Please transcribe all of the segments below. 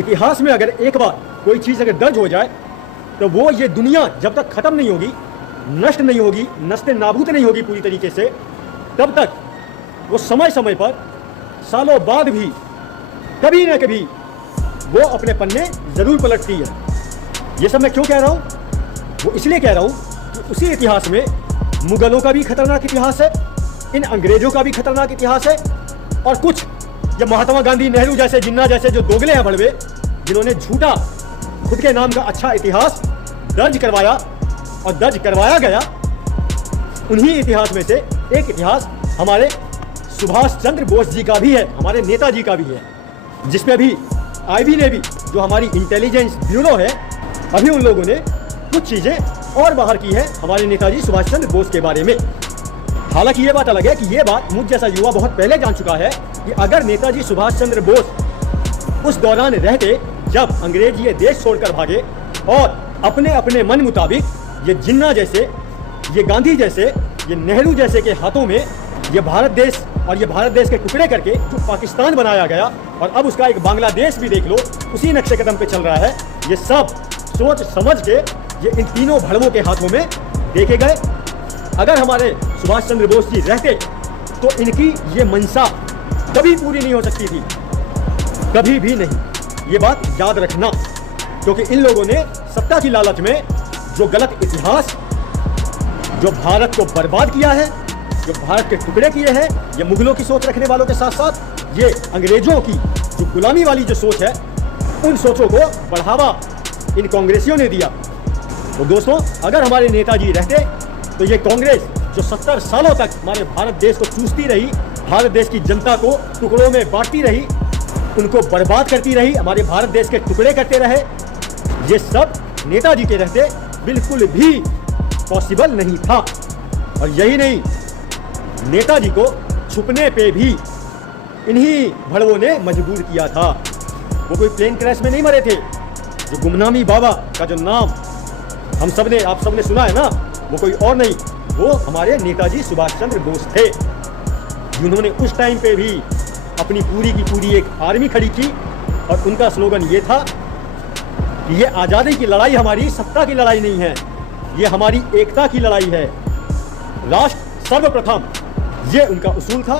इतिहास में अगर एक बार कोई चीज़ अगर दर्ज हो जाए तो वो ये दुनिया जब तक ख़त्म नहीं होगी, नष्ट नहीं होगी, नस्ते नाबूद नहीं होगी पूरी तरीके से, तब तक वो समय समय पर सालों बाद भी कभी ना कभी वो अपने पन्ने ज़रूर पलटती है। ये सब मैं क्यों कह रहा हूँ? वो इसलिए कह रहा हूँ कि उसी इतिहास में मुगलों का भी खतरनाक इतिहास है, इन अंग्रेज़ों का भी खतरनाक इतिहास है, और कुछ जब महात्मा गांधी, नेहरू जैसे, जिन्ना जैसे जो दोगले हैं बड़वे, जिन्होंने झूठा खुद के नाम का अच्छा इतिहास दर्ज करवाया और दर्ज करवाया गया, उन्हीं इतिहास में से एक इतिहास हमारे सुभाष चंद्र बोस जी का भी है, हमारे नेताजी का भी है, जिसमें अभी आईबी ने भी, जो हमारी इंटेलिजेंस ब्यूरो है, अभी उन लोगों ने कुछ चीज़ें और बाहर की है हमारे नेताजी सुभाष चंद्र बोस के बारे में। हालांकि ये बात अलग है कि ये बात मुझ जैसा युवा बहुत पहले जान चुका है कि अगर नेताजी सुभाष चंद्र बोस उस दौरान रहते जब अंग्रेज ये देश छोड़कर भागे और अपने अपने मन मुताबिक ये जिन्ना जैसे, ये गांधी जैसे, ये नेहरू जैसे के हाथों में ये भारत देश और ये भारत देश के टुकड़े करके जो पाकिस्तान बनाया गया और अब उसका एक बांग्लादेश भी देख लो उसी नक्शे कदम पे चल रहा है, ये सब सोच समझ के ये इन तीनों भड़वों के हाथों में देखे गए। अगर हमारे सुभाष चंद्र बोस जी रहते तो इनकी ये मंशा कभी पूरी नहीं हो सकती थी, कभी भी नहीं। ये बात याद रखना, क्योंकि इन लोगों ने सत्ता की लालच में जो गलत इतिहास, जो भारत को बर्बाद किया है, जो भारत के टुकड़े किए हैं, ये मुगलों की सोच रखने वालों के साथ साथ ये अंग्रेजों की जो गुलामी वाली जो सोच है, उन सोचों को बढ़ावा इन कांग्रेसियों ने दिया। तो दोस्तों, अगर हमारे नेताजी रहते तो ये कांग्रेस जो 70 सालों तक हमारे भारत देश को चूसती रही, भारत देश की जनता को टुकड़ों में बांटती रही, उनको बर्बाद करती रही, हमारे भारत देश के टुकड़े करते रहे, ये सब नेताजी के रहते बिल्कुल भी पॉसिबल नहीं था। और यही नहीं, नेताजी को छुपने पे भी इन्हीं भड़वों ने मजबूर किया था। वो कोई प्लेन क्रैश में नहीं मरे थे। जो गुमनामी बाबा का जो नाम हम सब ने, आप सब ने सुना है ना, वो कोई और नहीं, वो हमारे नेताजी सुभाष चंद्र बोस थे, जिन्होंने उस टाइम पे भी अपनी पूरी की पूरी एक आर्मी खड़ी की और उनका स्लोगन ये था कि ये आज़ादी की लड़ाई हमारी सत्ता की लड़ाई नहीं है, ये हमारी एकता की लड़ाई है, राष्ट्र सर्वप्रथम, ये उनका उसूल था।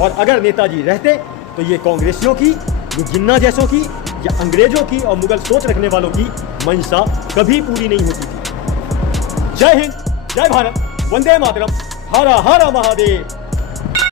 और अगर नेताजी रहते तो ये कांग्रेसियों की, ये जिन्ना जैसों की, या अंग्रेजों की और मुगल सोच रखने वालों की मंशा कभी पूरी नहीं होती थी। जय हिंद, जय भारत, वंदे मातरम, हर हर महादेव।